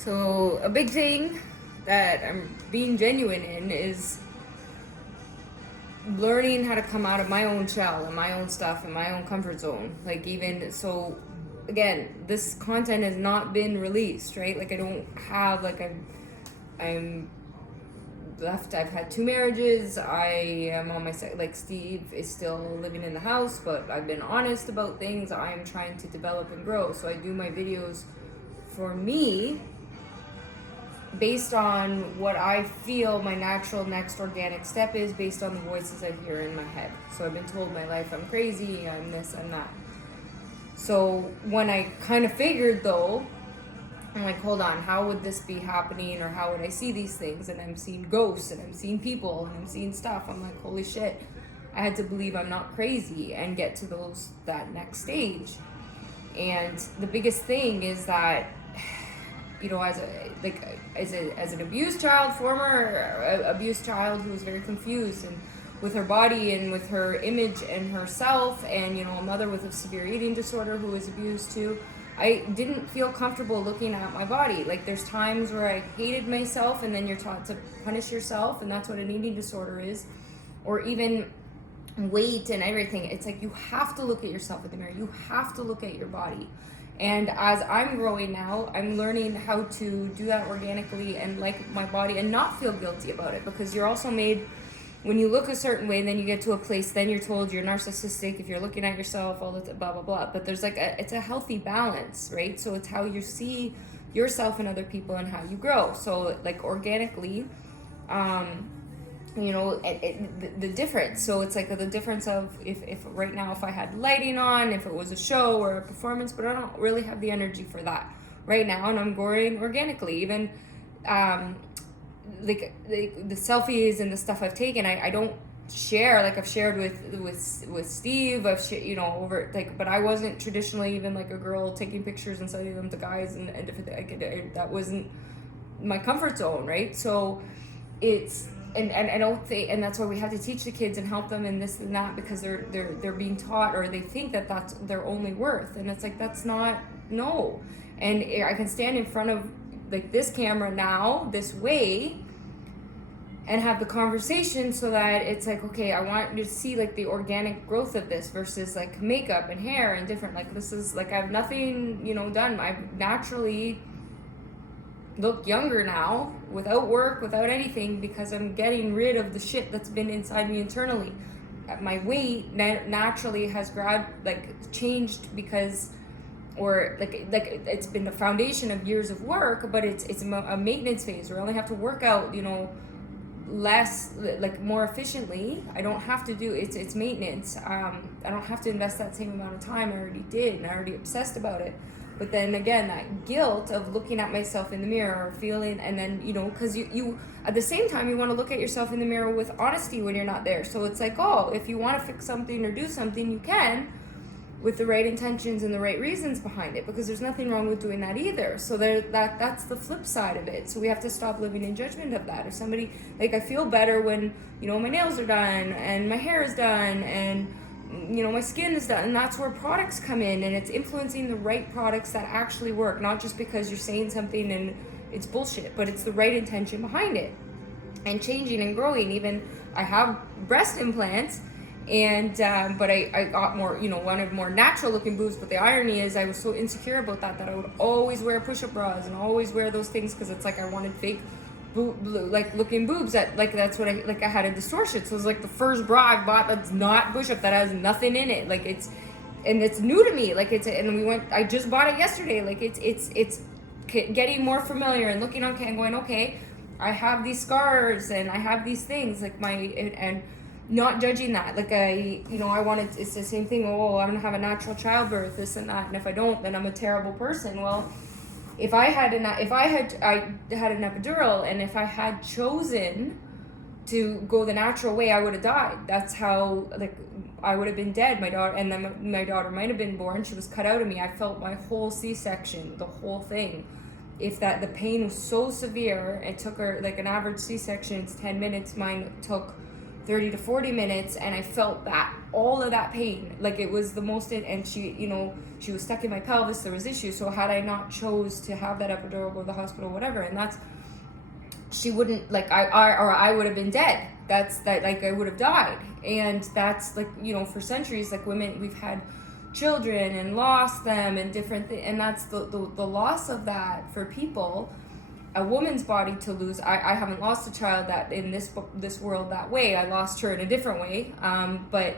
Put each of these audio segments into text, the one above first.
So a big thing that I'm being genuine in is learning how to come out of my own shell and my own stuff and my own comfort zone. Like even so again, this content has not been released, right? Like I don't have I'm left. I've had 2 marriages. I am on my like Steve is still living in the house, but I've been honest about things. I'm trying to develop and grow. So I do my videos for me based on what I feel my natural next organic step is, based on the voices I hear in my head. So I've been told my life I'm crazy, I'm this, I'm that. So when I kind of figured though, I'm like, hold on, how would this be happening, or how would I see these things? And I'm seeing ghosts and I'm seeing people and I'm seeing stuff. I'm like, holy shit. I had to believe I'm not crazy and get to that next stage. And the biggest thing is that, as an abused child, former abused child who was very confused and with her body and with her image and herself, and a mother with a severe eating disorder who was abused too, I didn't feel comfortable looking at my body. Like there's times where I hated myself, and then you're taught to punish yourself, and that's what an eating disorder is. Or even weight and everything. It's like you have to look at yourself in the mirror. You have to look at your body. And as I'm growing now, I'm learning how to do that organically and like my body and not feel guilty about it, because you're also made, when you look a certain way, then you get to a place, then you're told you're narcissistic if you're looking at yourself, all the blah, blah, blah. But there's it's a healthy balance, right? So it's how you see yourself and other people and how you grow. So like organically, the difference. So it's like the difference of if right now, if I had lighting on, if it was a show or a performance, but I don't really have the energy for that right now, and I'm growing organically. Even like the selfies and the stuff I've taken, I don't share. Like I've shared with Steve, over like, but I wasn't traditionally even like a girl taking pictures and sending them to guys and different. That wasn't my comfort zone, right? So it's and I don't think, and that's why we have to teach the kids and help them and this and that, because they're being taught, or they think that that's their only worth, and it's like that's not, no. And I can stand in front of like this camera now this way and have the conversation, so that it's like, okay, I want you to see like the organic growth of this versus like makeup and hair and different, like this is like I have nothing done. I've naturally look younger now, without work, without anything, because I'm getting rid of the shit that's been inside me internally. My weight naturally has changed because, or like it's been the foundation of years of work, but it's a maintenance phase where I only have to work out less, like more efficiently. I don't have to do it's maintenance. I don't have to invest that same amount of time. I already did, and I already obsessed about it. But then again, that guilt of looking at myself in the mirror or feeling, and then because you at the same time you want to look at yourself in the mirror with honesty when you're not there. So it's like, oh, if you want to fix something or do something, you can, with the right intentions and the right reasons behind it, because there's nothing wrong with doing that either. So that's the flip side of it. So we have to stop living in judgment of that. If somebody, like, I feel better when my nails are done and my hair is done and my skin is done, and that's where products come in, and it's influencing the right products that actually work, not just because you're saying something and it's bullshit, but it's the right intention behind it, and changing and growing. Even I have breast implants, and but I got more, wanted more natural looking boobs, but the irony is I was so insecure about that I would always wear push-up bras and always wear those things, because it's like I wanted fake like looking boobs, that like that's what I had a distortion. So it was like the first bra I bought that's not push-up, that has nothing in it, like it's new to me, like I just bought it yesterday, like it's getting more familiar and looking okay and going, okay, I have these scars and I have these things, like and not judging that, like I wanted, it's the same thing, oh, I'm gonna have a natural childbirth, this and that, and if I don't, then I'm a terrible person. Well, if I had an epidural, and if I had chosen to go the natural way, I would have died. That's how, like, I would have been dead. My daughter might have been born. She was cut out of me. I felt my whole C-section, the whole thing. If the pain was so severe, it took her, like an average C-section, it's 10 minutes. Mine took 30 to 40 minutes, and I felt that, all of that pain. Like, it was the most, and she, you know, she was stuck in my pelvis, there was issues. So had I not chose to have that epidural, go to the hospital, whatever, and that's, she wouldn't, like, I would have been dead. That's that, like, I would have died. And that's, like, you know, for centuries, like, women, we've had children and lost them and different things, and that's the loss of that for people. A woman's body to lose. I haven't lost a child that in this world that way. I lost her in a different way, but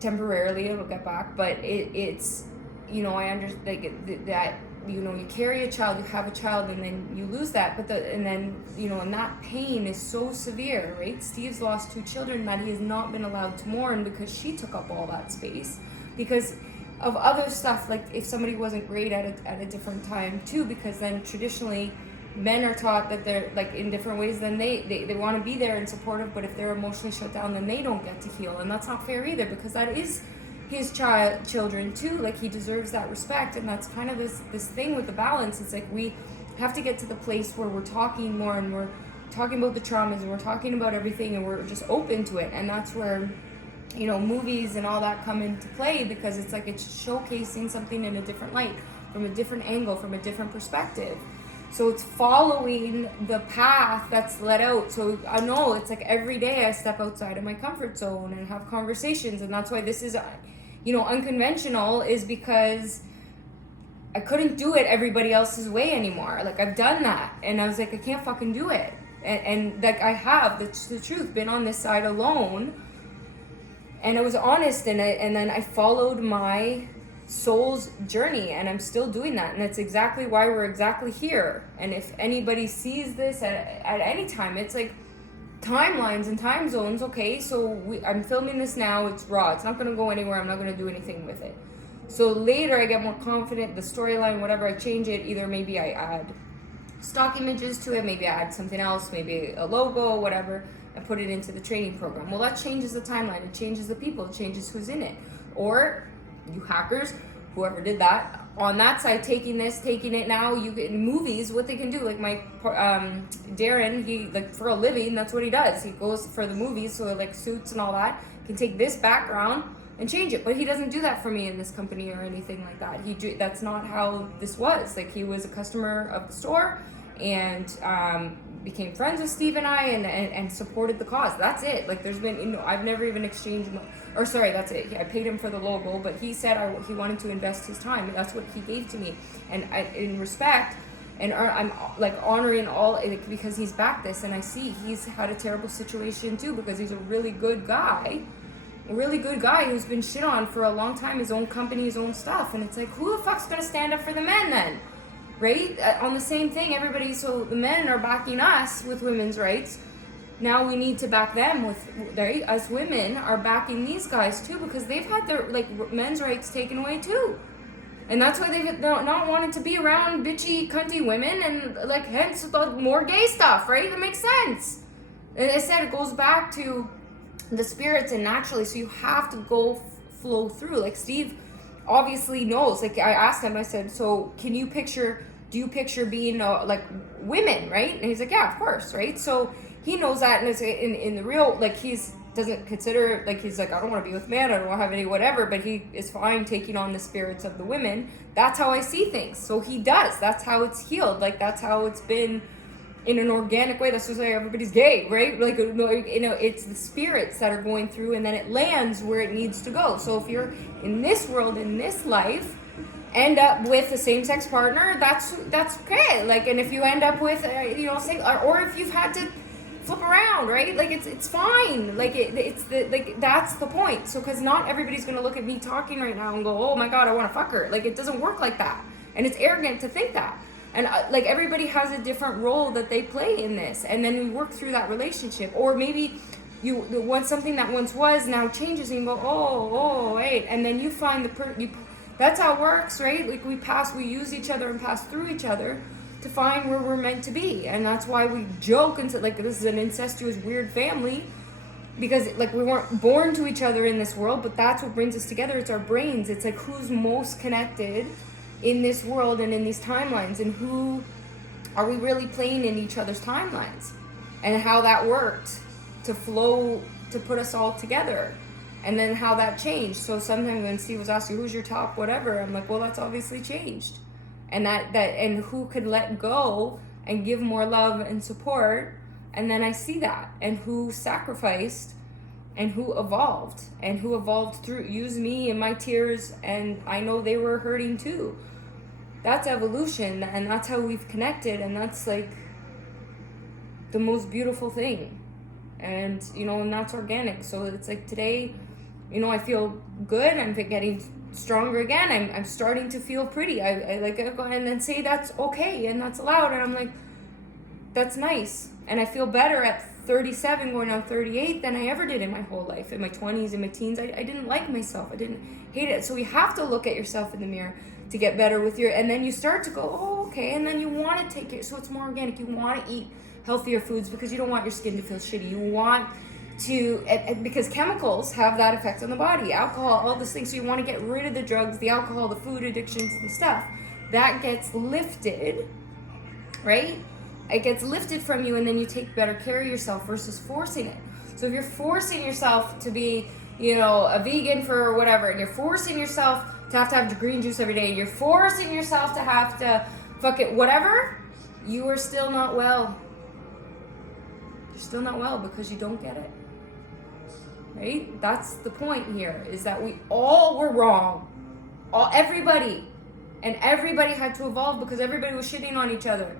temporarily it'll get back. But it's, you know, I understand, like, that, you know, you carry a child, you have a child, and then you lose that. But and then, you know, and that pain is so severe, right? Steve's lost 2 children that he has not been allowed to mourn because she took up all that space because of other stuff. Like, if somebody wasn't great at a different time too, because then traditionally men are taught that they're, like, in different ways, then they want to be there and supportive, but if they're emotionally shut down, then they don't get to heal. And that's not fair either, because that is his children too. Like, he deserves that respect. And that's kind of this thing with the balance. It's like, we have to get to the place where we're talking more, and we're talking about the traumas, and we're talking about everything, and we're just open to it. And that's where, you know, movies and all that come into play, because it's like, it's showcasing something in a different light, from a different angle, from a different perspective. So it's following the path that's let out. So I know it's like every day I step outside of my comfort zone and have conversations. And that's why this is, you know, unconventional, is because I couldn't do it everybody else's way anymore. Like, I've done that. And I was like, I can't fucking do it. And like, I have, that's the truth, been on this side alone. And I was honest, and then I followed my soul's journey, and I'm still doing that, and that's exactly why we're exactly here. And if anybody sees this at any time, it's like timelines and time zones. Okay, so I'm filming this now, it's raw, it's not going to go anywhere, I'm not going to do anything with it. So later I get more confident, the storyline, whatever, I change it. Either maybe I add stock images to it, maybe I add something else, maybe a logo, whatever, and put it into the training program. Well, that changes the timeline, it changes the people, it changes who's in it. Or you hackers, whoever did that, on that side, taking it now, you get in movies, what they can do, like my Darren, he, like, for a living, that's what he does, he goes for the movies, so like Suits and all that, can take this background and change it. But he doesn't do that for me in this company or anything like that. That's not how this was. Like, he was a customer of the store, and became friends with Steve and I, and supported the cause. That's it. Like, there's been, you know, I've never even exchanged, or sorry, that's it. I paid him for the logo, but he said he wanted to invest his time. That's what he gave to me, and in respect, and I'm like honoring all, like, because he's backed this, and I see he's had a terrible situation too, because he's a really good guy who's been shit on for a long time, his own company, his own stuff, and it's like, who the fuck's gonna stand up for the men then? Right? On the same thing, everybody, so the men are backing us with women's rights. Now we need to back them with, right? Us women are backing these guys too, because they've had their, like, men's rights taken away too. And that's why they've not wanted to be around bitchy, cunty women, and, like, hence the more gay stuff, right? That makes sense. And I said, it goes back to the spirits, and naturally, so you have to go flow through. Like, Steve obviously knows. Like, I asked him, I said, so do you picture being like women, right? And he's like, yeah, of course, right? So he knows that, and it's in the real, like, doesn't consider, like, he's like, I don't want to be with men, I don't want to have any whatever, but he is fine taking on the spirits of the women. That's how I see things. So he does. That's how it's healed. Like, that's how it's been in an organic way. That's just like everybody's gay, right? Like, you know, it's the spirits that are going through, and then it lands where it needs to go. So if you're in this world, in this life, end up with a same-sex partner, that's okay. Like, and if you end up with, you know, or if you've had to flip around, right? Like, it's fine. Like, that's the point. So, because not everybody's gonna look at me talking right now and go, oh my god, I want to fuck her. Like, it doesn't work like that, and it's arrogant to think that. And like, everybody has a different role that they play in this, and then we work through that relationship. Or maybe something that once was now changes, and you go, oh wait, and then you find that's how it works, right? Like, we use each other and pass through each other to find where we're meant to be. And that's why we joke and say, like, this is an incestuous weird family, because, like, we weren't born to each other in this world, but that's what brings us together. It's our brains. It's like, who's most connected in this world and in these timelines, and who are we really playing in each other's timelines, and how that worked to flow, to put us all together. And then how that changed. So sometimes when Steve was asking, who's your top whatever, I'm like, well, that's obviously changed. And and who could let go and give more love and support. And then I see that, and who sacrificed and who evolved through, use me and my tears. And I know they were hurting too. That's evolution, and that's how we've connected. And that's like the most beautiful thing. And, and that's organic. So it's like today, I feel good. I'm getting stronger again. I'm starting to feel pretty. I like go and then say that's okay and that's allowed. And I'm like, that's nice. And I feel better at 37 going on 38 than I ever did in my whole life. In my 20s, in my teens, I didn't like myself. I didn't hate it. So you have to look at yourself in the mirror to get better with and then you start to go, oh, okay. And then you want to take it. So it's more organic. You want to eat healthier foods because you don't want your skin to feel shitty. You want to, because chemicals have that effect on the body, alcohol, all these things. So you want to get rid of the drugs, the alcohol, the food addictions, the stuff that gets lifted, right? It gets lifted from you, and then you take better care of yourself versus forcing it. So if you're forcing yourself to be, a vegan for whatever, and you're forcing yourself to have green juice every day, and you're forcing yourself to have to fuck it, whatever, you are still not well. You're still not well because you don't get it. Right? That's the point here, is that we all were wrong. Everybody. And everybody had to evolve because everybody was shitting on each other.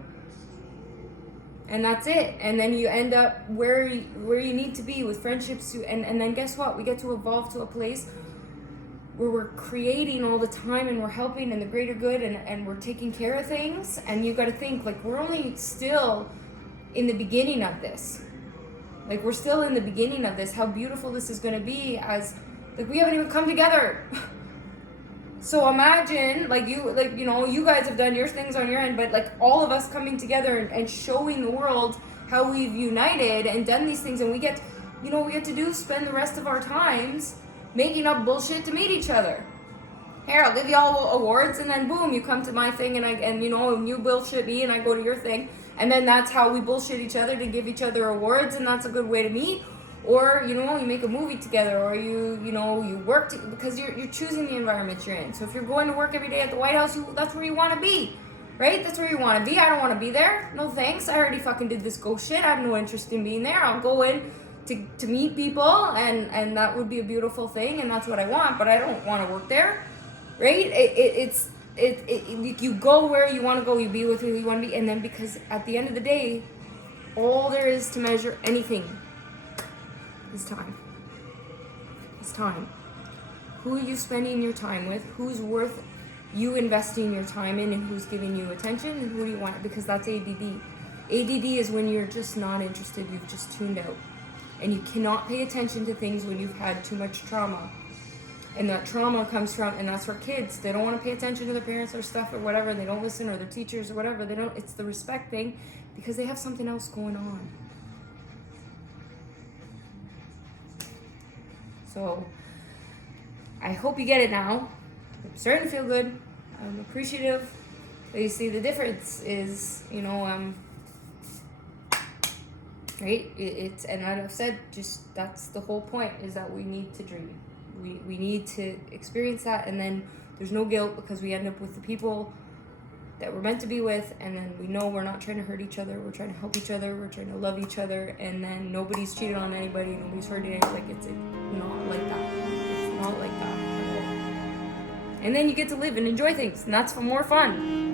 And that's it. And then you end up where you need to be with friendships. And then guess what? We get to evolve to a place where we're creating all the time, and we're helping in the greater good, and we're taking care of things. And you got to think, like, we're only still in the beginning of this. Like, we're still in the beginning of this. How beautiful this is going to be, as, like, we haven't even come together. So imagine, you guys have done your things on your end, but, like, all of us coming together and showing the world how we've united and done these things. And we get, spend the rest of our times making up bullshit to meet each other. Here, I'll give you all awards, and then boom, you come to my thing, and you bullshit me, and I go to your thing. And then that's how we bullshit each other to give each other awards, and that's a good way to meet. Or, you make a movie together, or you work because you're choosing the environment you're in. So if you're going to work every day at the White House, that's where you want to be, right? That's where you want to be. I don't want to be there. No thanks. I already fucking did this ghost shit. I have no interest in being there. I'll go in to meet people, and that would be a beautiful thing, and that's what I want, but I don't want to work there, right? You go where you want to go, you be with who you want to be, and then because at the end of the day, all there is to measure anything is time. It's time. Who are you spending your time with? Who's worth you investing your time in, and who's giving you attention, and who do you want? Because that's ADD. ADD is when you're just not interested, you've just tuned out. And you cannot pay attention to things when you've had too much trauma. And that trauma comes from, and that's for kids. They don't want to pay attention to their parents or stuff or whatever. They don't listen, or their teachers or whatever. It's the respect thing, because they have something else going on. So I hope you get it now. I'm starting to feel good. I'm appreciative. But you see, the difference is, right? It's, and I've said, just that's the whole point, is that we need to dream. We need to experience that, and then there's no guilt, because we end up with the people that we're meant to be with, and then we know we're not trying to hurt each other, we're trying to help each other, we're trying to love each other, and then nobody's cheated on anybody, nobody's hurting anybody. Like, it's not like that. It's not like that at all. And then you get to live and enjoy things, and that's for more fun.